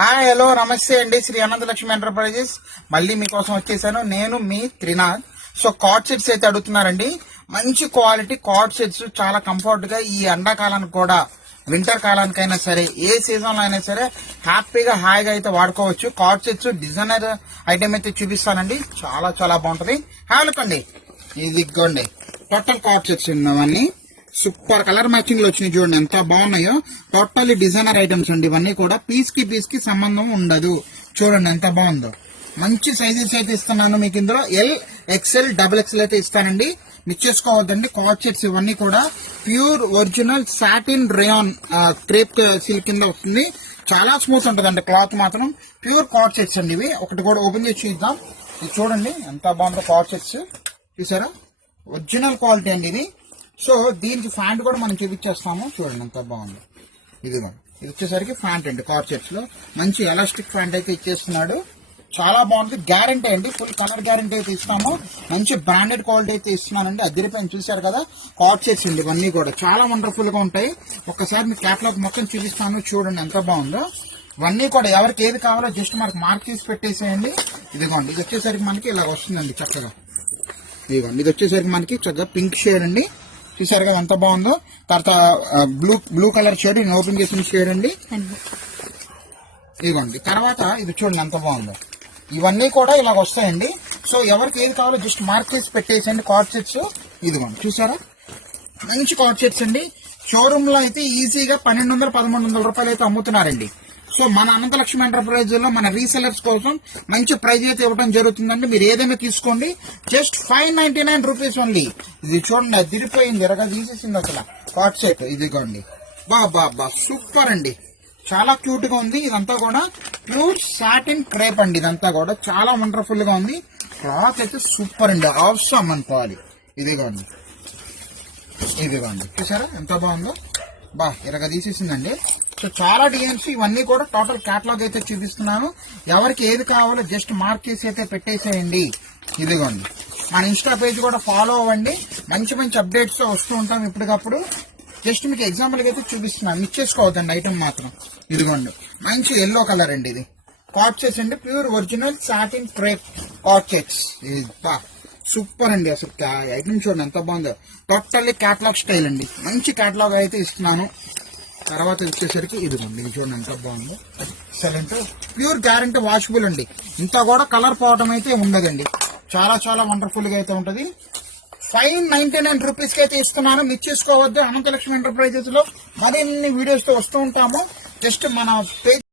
Hi hello నమస్తే అండి. Shri Ananthalakshmi enterprises మళ్ళీ మీకోసం వచ్చేసాను. నేను మీ త్రినాథ్. సో కార్డ్ సెట్స్ అయితే అడుగుతున్నారండి. మంచి క్వాలిటీ కార్డ్ సెట్స్ చాలా కంఫర్ట్ గా ఈ ఎండాకాలానికి కూడా వింటర్ కాలానికైనా సరే ఏ సీజన్ లో అయినా సరే హ్యాపీగా హాయిగా అయితే వాడుకోవచ్చు. కార్డ్ సెట్స్ డిజైనర్ ఐటమ్ అయితే చూపిస్తానండి. చాలా చాలా బాగుంటది. హాలుకండి ఇది ఇగ్గోండి టోటల్ కార్డ్ సెట్స్ ఉన్నవన్నీ సూపర్ కలర్ మ్యాచింగ్ లో వచ్చినాయి. చూడండి ఎంత బాగున్నాయో. టోటల్లీ డిజైనర్ ఐటమ్స్ అండి. ఇవన్నీ కూడా పీస్ కి సంబంధం ఉండదు. చూడండి ఎంత బాగుందో. మంచి సైజెస్ అయితే ఇస్తున్నాను మీకు. ఇందులో ఎల్ ఎక్స్ఎల్ డబుల్ ఎక్స్ఎల్ అయితే ఇస్తానండి. మిస్ చేసుకోవద్దండి. కార్డ్ సెట్స్ ఇవన్నీ కూడా pure original satin rayon crepe silk కింద వస్తుంది. చాలా స్మూత్ ఉంటుందండి క్లాత్ మాత్రం. ప్యూర్ కార్డ్ సెట్స్ అండి ఇవి. ఒకటి కూడా ఓపెన్ చేసి చూద్దాం. ఇది చూడండి ఎంత బాగుందో కార్డ్ సెట్స్. చూసారా ఒరిజినల్ క్వాలిటీ అండి ఇది. సో దీనికి ఫ్యాంట్ కూడా మనం చూపించేస్తాము. చూడండి ఎంత బాగుంది. ఇది వచ్చేసరికి ఫ్యాంట్ అండి. కార్డ్ సెట్స్ లో మంచి ఎలాస్టిక్ ఫ్యాంట్ అయితే ఇచ్చేస్తున్నాడు. చాలా బాగుంది. గ్యారంటీ అండి. ఫుల్ కలర్ గ్యారంటీ అయితే ఇస్తాము. మంచి బ్రాండెడ్ క్వాలిటీ అయితే ఇస్తున్నానండి. అదిరిపోయింది. చూసారు కదా కార్డ్ సెట్స్ అండి. ఇవన్నీ కూడా చాలా వండర్ఫుల్ గా ఉంటాయి. ఒక్కసారి మీ క్యాటలాగ్ మొత్తం చూపిస్తాను. చూడండి ఎంత బాగుందో. ఇవన్నీ కూడా ఎవరికి ఏది కావాలో జస్ట్ మనకు మార్క్ చేసి పెట్టేసేయండి. ఇదిగోండి ఇది వచ్చేసరికి మనకి ఇలా వస్తుందండి చక్కగా. ఇదిగోండి ఇది వచ్చేసరికి మనకి చక్కగా పింక్ షేడ్ అండి. చూసారు కదా ఎంత బాగుందో. తర్వాత బ్లూ కలర్ షేడ్ ఓపెన్ చేసిన షేడ్ అండి. ఇదిగోండి తర్వాత ఇది చూడండి ఎంత బాగుందో. ఇవన్నీ కూడా ఇలా వస్తాయండి. సో ఎవరికి ఏది కావాలో జస్ట్ మార్క్ చేసి పెట్టేసండి కార్డ్ సెట్స్. ఇదిగోండి చూసారా మంచి కార్డ్ సెట్స్ అండి. షోరూమ్ లో అయితే ఈజీగా 1200-1300 రూపాయలు అయితే అమ్ముతున్నారండి. సో మన అనంతలక్ష్మి ఎంటర్ప్రైజ్ లో మన రీసెలర్స్ కోసం మంచి ప్రైజ్ అయితే ఇవ్వడం జరుగుతుందండి. మీరు ఏదైనా తీసుకోండి. Just 599 rupees only. ఇది చూడండి అది తిరిగిపోయింది. ఎరగా తీసేసింది అసలు కార్డ్ సెట్. ఇదిగోండి బా సూపర్ అండి. చాలా క్యూట్ గా ఉంది. ఇదంతా కూడా ప్యూర్ సాటిన్ క్రేప్ అండి. ఇదంతా కూడా చాలా వండర్ఫుల్ గా ఉంది. క్లాత్ అయితే సూపర్ అండి. అవసరం అనుకోవాలి. ఇదిగోండి చూసారా ఎంత బాగుందో. ఎరగా తీసేసిందండి. సో చాలా డిజైన్స్ ఇవన్నీ కూడా టోటల్ కేటలాగ్ అయితే చూపిస్తున్నాను. ఎవరికి ఏది కావాలో జస్ట్ మార్క్ చేసి అయితే పెట్టేసేయండి. ఇదిగోండి మన ఇన్స్టా పేజ్ కూడా ఫాలో అవ్వండి. మంచి మంచి అప్డేట్స్ వస్తూ ఉంటాం ఇప్పటికప్పుడు. జస్ట్ మీకు ఎగ్జాంపుల్ అయితే చూపిస్తున్నాను. మిస్ చేసుకోవద్దండి ఐటమ్ మాత్రం. ఇదిగోండి మంచి ఎల్లో కలర్ అండి. ఇది కార్డ్ సెట్స్ అండి. Pure original satin crepe card sets. Super అండి. అసలు ఐటమ్ చూడండి ఎంత బాగుందో. టోటల్లీ కేటలాగ్ స్టైల్ అండి. మంచి కేటలాగ్ అయితే ఇస్తున్నాను. తర్వాత వచ్చేసరికి ఇదిగోండి ఇది చూడండి ఎంత బాగుందో. ఎక్సలెంట్ ప్యూర్ గ్యారంటీ వాషబుల్ అండి. ఇంత కూడా కలర్ పోవడం అయితే ఉండదండి. చాలా చాలా వండర్ఫుల్ గా అయితే ఉంటది. 599 రూపీస్ కి అయితే ఇస్తున్నాను. మిస్ చేసుకోవద్దు. అనంతలక్ష్మి ఎంటర్ప్రైజెస్ లో మరిన్ని వీడియోస్ తో వస్తూ ఉంటాము. జస్ట్ మన పేజ్